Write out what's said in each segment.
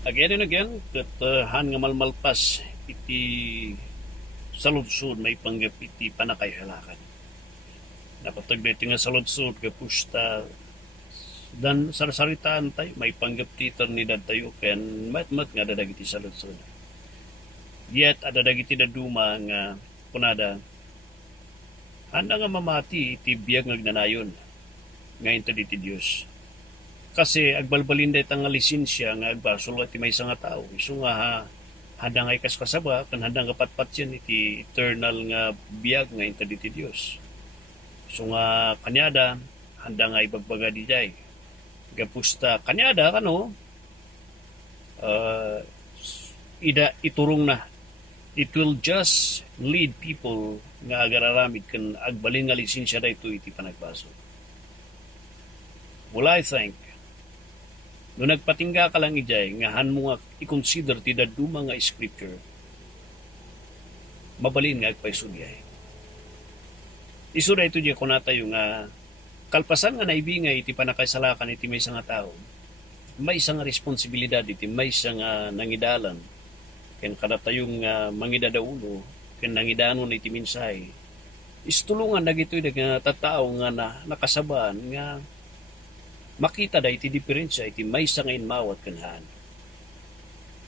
Again and again, kat han nga malmalpas iti saludsod may panggap iti panakay halakan. Napatagdeti nga saludsod kapusta dan sarsaritaan tayo may panggap ti eternidad tayo ken mat nga dadag iti saludsod. Yet adadag iti daduma nga kunada handa nga mamati iti biyag nga agnanayon nga inted iti Dios. Kasi agbalbalin day tang lisensya nga agbasol iti may nga tao. Isu nga hadang ay kaskasaba kan hadang kapatpat yan iti eternal nga biyag nga inted iti Dios. So nga kanyada handa nga ibagbaga di jay. Gapusta kanyada kano ida iturong na. It will just lead people nga agararamid kan agbalin nga lisensya dayto iti panagbaso. Well, I think no nagpatingga ka lang ijay nga han mo nga i-consider ti daduma nga scripture mabalin nga agpaisudyay. Isura ito di ko natayo nga kalpasan nga naibingay iti panakaisalakan iti may nga tao. May isang responsibilidad iti may isang nangidalan ken kada tayong mangidadaulo ken nangidanon iti minsay. Istulungan dagitoy nga tattao nga nakasabaan nga makita da iti diferensya iti may nga inmawat kanhan.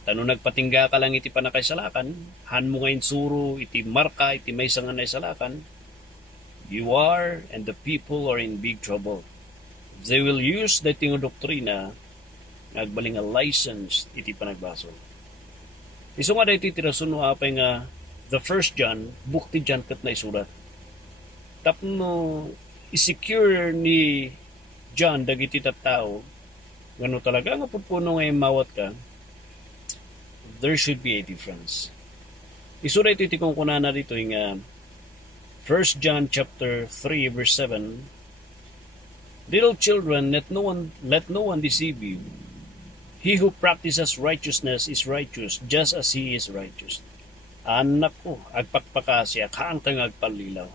Tano nagpatingga ka lang iti panakaisalakan, han mo nga insuro iti marka iti may nga naisalakan, you are and the people are in big trouble. They will use the tingo doktrina nagbaling a license iti panagbasol. Isu nga da iti tirasun no apay nga the first John, book ti John kat na isulat. Tapno isecure ni John dagiti tattao ngano talaga nga pupuno nga mawat ka, there should be a difference. Isura iti kung kunana dito nga 1 John chapter 3 verse 7, little children, let no one deceive you. He who practices righteousness is righteous just as he is righteous. Anak ko, agpakpakasya, kaangkang agpalilaw.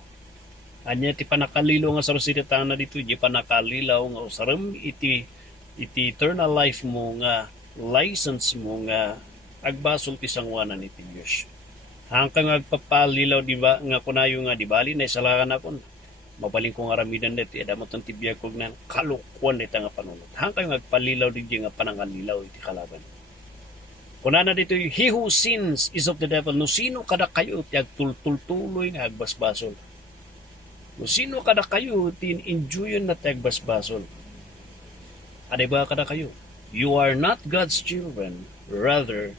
Anya ti panakalilaw nga sarusiritaan na dito, di panakalilaw nga usaram iti eternal life mo nga license mo nga agbasol ti sangwanan iti Dios. Hangkang agpapalilaw di ba nga kunayo nga di bali na isalakan akon. Mabaling kong aramidan dito, adamat ang tibiyag kog na kalukuan dito nga panunod. Hangkang agpalilaw di nga panangalilaw iti kalaban. Kunana dito, he who sins is of the devil. No sino kada kayo ti agtultuloy nga agbasbasol. No sino kada kayo tin enjoyin na ti agbasbasol. Aday ba kada kayo? You are not God's children. Rather,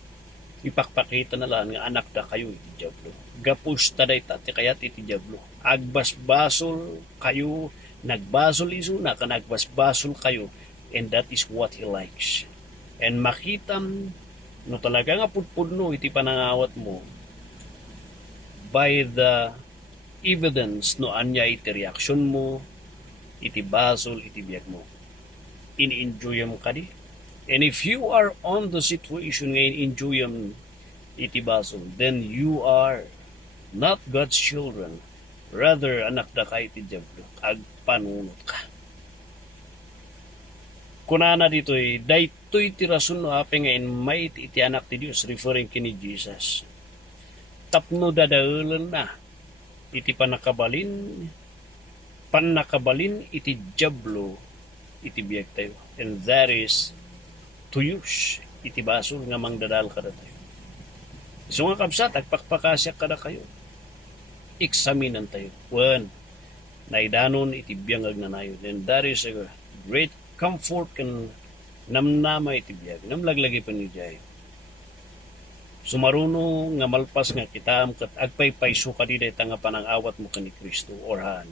ipakpakita na lang nga anak da kayo iti Diablo. Gapus taday tati kayat iti Diablo. Agbasbasol kayo, nagbasol iso na ka nagbasbasol kayo, and that is what he likes. And makitam no talaga nga pudpudno iti panangawat mo by the evidence no anya iti reaksyon mo, iti basol, iti biyak mo. In-enjoyam ka di. And if you are on the situation ngayon enjoyam iti basol, then you are not God's children. Rather, anak da ka iti Diablo. Agpanunot ka. Kunana dito daytoy ti rason no ape ngayon may iti anak ti Dios, referring kini Jesus. Tapno dadaulan na iti panakabalin iti Diablo iti biag tayo. And that is to use iti basol nga mangdadal kada tayo. So nga kabsat, agpakpakasya kada kayo. Eksaminan tayo. One, naidanon iti biyang agnanayon. And that is a great comfort kan namnama iti biyag. Namlaglagi pa ni Jay. Sumaruno nga malpas nga kitam kat agpaypayso ka di dayta nga panangawat mo kani Kristo orhan.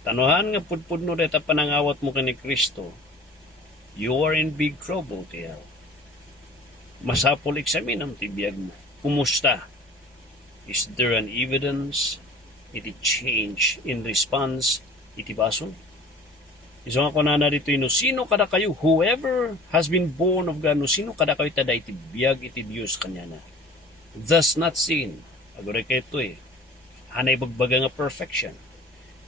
Tanuhan nga pudpudno dayta panangawat mo kani Kristo, you are in big trouble tiyaw. Masapol eksaminam ti biyag mo. Kumusta? Is there an evidence iti change in response iti basol? Iso nga kunana dito no sino kada kayo, whoever has been born of God, no sino kada kayo tada iti biyag iti Dios kanyana. Thus not sin. Agore kayo ito hanay bagbaga nga perfection.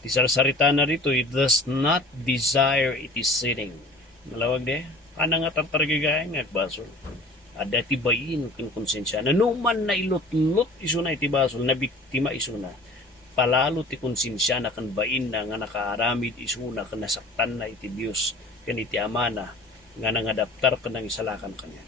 Ti sarsarita na dito, it does not desire iti sinning. Malawag de, ana nga tartargigay nga basol. Ada ti bayin ken konsensya na numan na ilot-lot iso na iti basol na biktima iso na palalo ti konsensya na kan bain na nga nakaaramid iso na kan nasaktan na iti Dios ken iti Ama na nga nangadaptar ken nang isalakan kanya.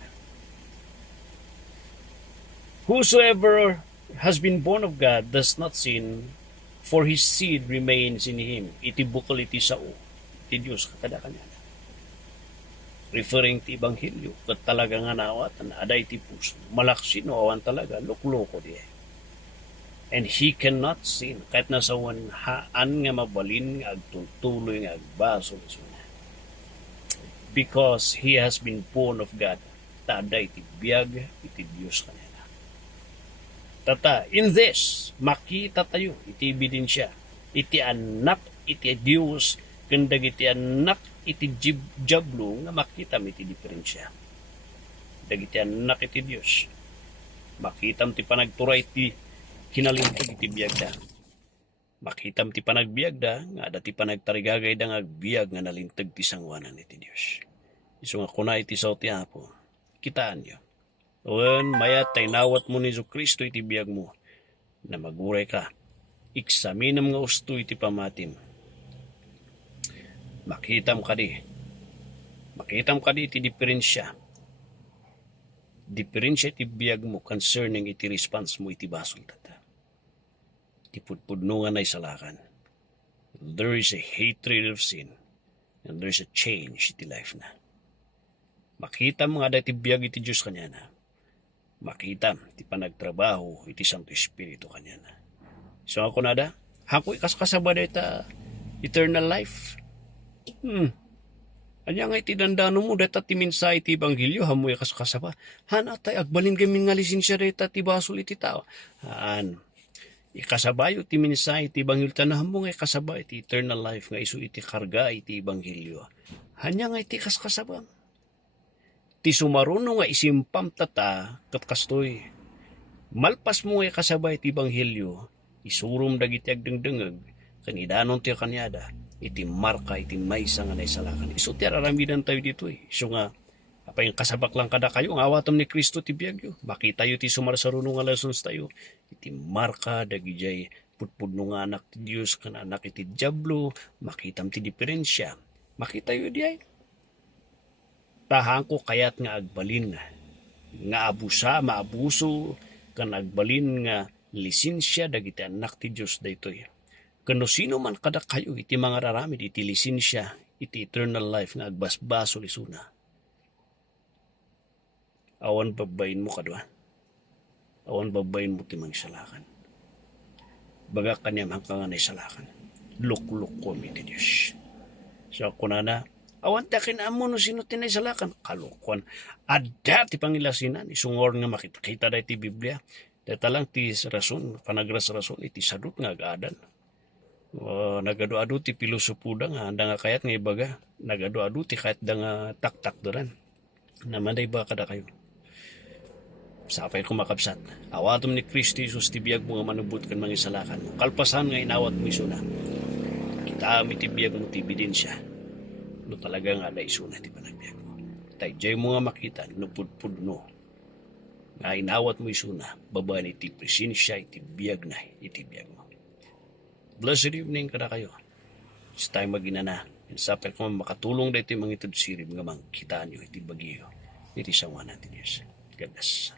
Whosoever has been born of God does not sin, for his seed remains in him. Iti bukol iti sao iti Dios kada kanya. Referring to Ebanghelyo, kat talaga nga naawatan, aday ti puso. Malaksin o awan talaga, lukloko di. And he cannot sin, kahit nasa wanhaan nga mabalin nga agtultuloy nga agbaso. Because he has been born of God, taday ti biyag, iti Diyos kanila. Tata, in this, makita tayo, iti ebidensya, iti anak, iti Diyos, kandag iti anak, iti jablo nga makitam iti diferensya. Dagiti anak iti Dios. Makitam ti panagturay ti kinalintag iti biyagda. Makitam ti panagbiagda nga dati panagtarigagay da nga agbiag nga nalintag ti sangwanan iti Dios. Isu nga kuna iti sao ti Apo. Kitaan nyo. Wen mayat tay nawat mo ni Jesucristo iti biyag mo na maguray ka. Iksaminam nga usto iti pamatim. Makitam ka di iti diferensya. Diferensya iti biyag mo concerning iti response mo iti basol tata. Iti pudpudnungan ay salakan. There is a hatred of sin and there is a change iti life na. Makitam nga da iti biyag iti Diyos kanya na. Makitam iti panagtrabaho iti Santo Espiritu kanya na. So ako nada, hakoy kaskasaba da ita eternal life. Anya nga iti dandano mo deta ti minsay ti Ebanghelyo hamoy kasaba. Han atay agbalin gamin nga lisensya deta ti basol iti tao. Han ikasabayo ti minsay ti Ebanghelyo tanahan mo nga ikasaba iti eternal life nga isu iti karga iti Ebanghelyo. Hanya nga iti kaskasaba. Ti sumaruno nga isimpam tata ket kastoy. Malpas mo nga ikasaba iti Ebanghelyo isurum dagiti agdengdengeg ken idanon ti kanyada. Iti marka, iti maysa nga naisalakan. Iso ti araramidan tayo dito eh. Iso nga, apay yung kasabak lang kada kayo, ang awatam ni Kristo ti biyagyo. Makita yo ti sumarsaruno nga lessons tayo. Iti marka, dagijay, putpudno nga anak ti Diyos, kan anak iti Diablo, makitam ti diferensya. Makita yo di ay. Tahang ko kayat nga agbalin, nga abusa, maabuso, kan agbalin nga lisensya, dagiti anak ti Diyos daytoy. Kano sino man kada kayo iti mga raramid, iti lisensya, iti eternal life nga agbasbaso lisuna. Awan babayin mo kadwa. Awan babayin mo ti mangsalakan. Baga kanyam hanggang nga naisalakan. Luk-luk ko iti Diyos. So ako na, awan takin amo no sino ti naisalakan. Kalukwan. Ada ti pangilasinan. Isungor nga makita da iti Biblia. Data lang ti rason, panagras-rason, iti sadut nga agaadan. Nagado-ado ti pilosopuda nga anda nga kayat nga ibaga nagado-ado ti kayat da nga tak-tak doran namanday ba kada kayo sapay ko makabsat awatom ni Kristo Jesus ti biyag mo nga manubot kan mangisalakan mo kalpasan nga inawat mo isuna kita mi ti biyag mo ti ebidensya no talaga nga da isuna ti panagbiag mo tayjay mo nga makita no pudpudno nga inawat mo isuna babaan iti presensya iti biyag na iti biyag mo. Blessed evening kada kayo. It's time maginana. Sapay ko makatulong dito yung mga itod sirib nga mang kitaan nyo iti bagyo. Iti sawa natin, yes. God bless.